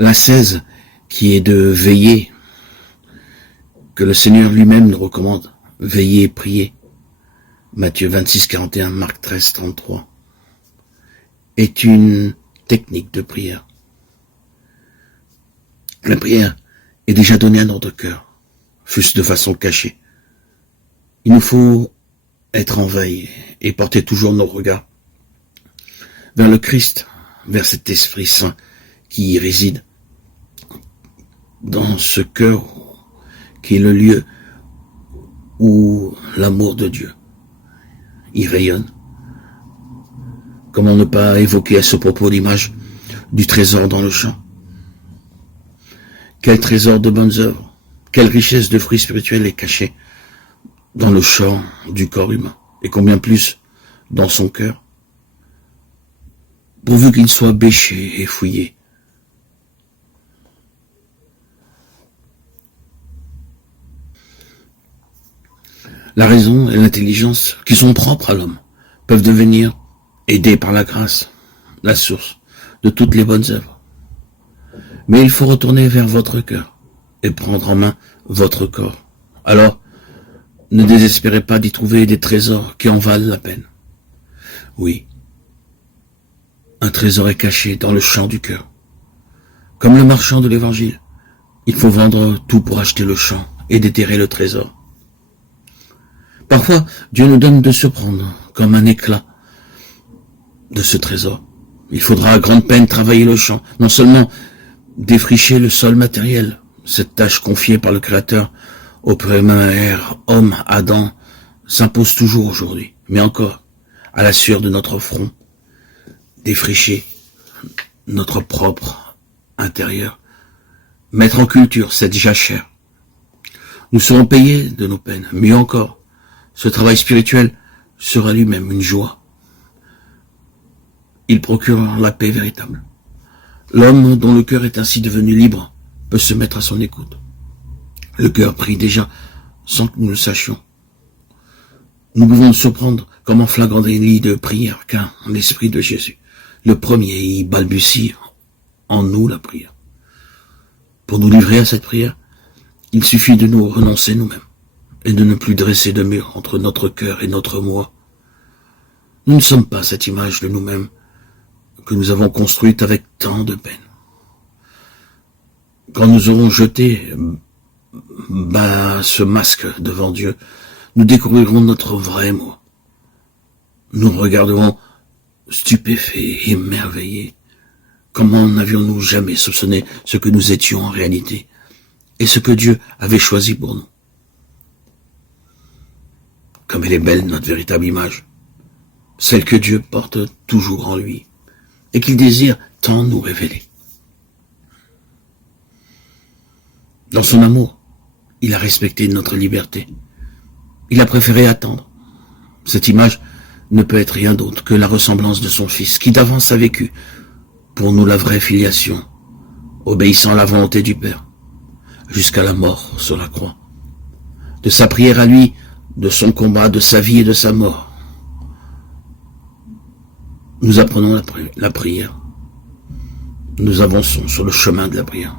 l'ascèse qui est de veiller, que le Seigneur lui-même nous recommande, veiller et prier. Matthieu 26, 41, Marc 13, 33, est une technique de prière. La prière est déjà donnée à notre cœur, fût-ce de façon cachée. Il nous faut être en veille et porter toujours nos regards vers le Christ, vers cet Esprit Saint qui y réside, dans ce cœur qui est le lieu où l'amour de Dieu y rayonne. Comment ne pas évoquer à ce propos l'image du trésor dans le champ? Quel trésor de bonnes œuvres, quelle richesse de fruits spirituels est cachée dans le champ du corps humain, et combien plus dans son cœur, pourvu qu'il soit bêché et fouillé. La raison et l'intelligence, qui sont propres à l'homme, peuvent devenir, aidés par la grâce, la source de toutes les bonnes œuvres. Mais il faut retourner vers votre cœur et prendre en main votre corps. Alors, ne désespérez pas d'y trouver des trésors qui en valent la peine. Oui, un trésor est caché dans le champ du cœur. Comme le marchand de l'Évangile, il faut vendre tout pour acheter le champ et déterrer le trésor. Parfois, Dieu nous donne de surprendre comme un éclat de ce trésor. Il faudra à grande peine travailler le champ, non seulement défricher le sol matériel, cette tâche confiée par le Créateur au premier homme, Adam, s'impose toujours aujourd'hui, mais encore, à la sueur de notre front, défricher notre propre intérieur, mettre en culture cette jachère. Nous serons payés de nos peines, mieux encore, ce travail spirituel sera lui-même une joie. Il procure la paix véritable. L'homme dont le cœur est ainsi devenu libre peut se mettre à son écoute. Le cœur prie déjà sans que nous le sachions. Nous pouvons nous surprendre comme en flagrant délit de prière qu'un l'Esprit de Jésus, le premier, y balbutie en nous la prière. Pour nous livrer à cette prière, il suffit de nous renoncer nous-mêmes et de ne plus dresser de mur entre notre cœur et notre moi. Nous ne sommes pas cette image de nous-mêmes que nous avons construite avec tant de peine. Quand nous aurons jeté ce masque devant Dieu, nous découvrirons notre vrai moi. Nous regarderons stupéfaits et émerveillés. Comment n'avions-nous jamais soupçonné ce que nous étions en réalité et ce que Dieu avait choisi pour nous? Comme elle est belle, notre véritable image, celle que Dieu porte toujours en lui et qu'il désire tant nous révéler. Dans son amour, il a respecté notre liberté. Il a préféré attendre. Cette image ne peut être rien d'autre que la ressemblance de son Fils, qui d'avance a vécu pour nous la vraie filiation, obéissant à la volonté du Père, jusqu'à la mort sur la croix. De sa prière à lui, de son combat, de sa vie et de sa mort, nous apprenons la prière. Nous avançons sur le chemin de la prière.